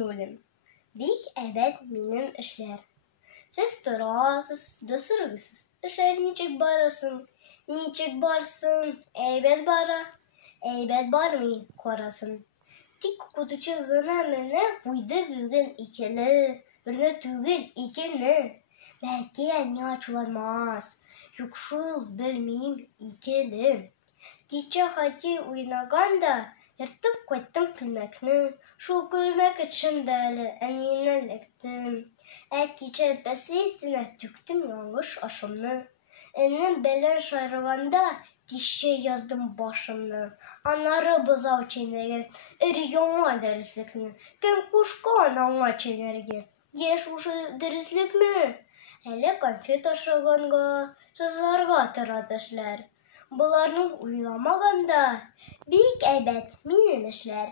күңелем. Бик әйбәт минем эшләр. Сез торасыз, досыргысыз. Эшләр ничек барасың? Ничек барсын? Әйбәт бара. Әйбәт бармый, карасын. Тик укытучы гына менә куйды бүген икене. Берне түгел, икене. Бәлки әни ачуланмас. Юк шул, белмим, икеле. Кичә хоккей уйнаганда ертып кайттым күлмәкне. Шул күлмәк эчендә әле әниемнән эләктем. Кичә пәсе өстенә түктем яңгыш ашымны. Энем белән шайраганда кичә яздым башымны. Аннары бозау чәйнәгән яңа дәреслекне. Кем кушкан аңа чәйнәргә? Еш ушы дәреслекме? Әле конфет ашаганга, сызларга тора тешләр. Боларны уйламаганда бик әйбәт минем эшләр.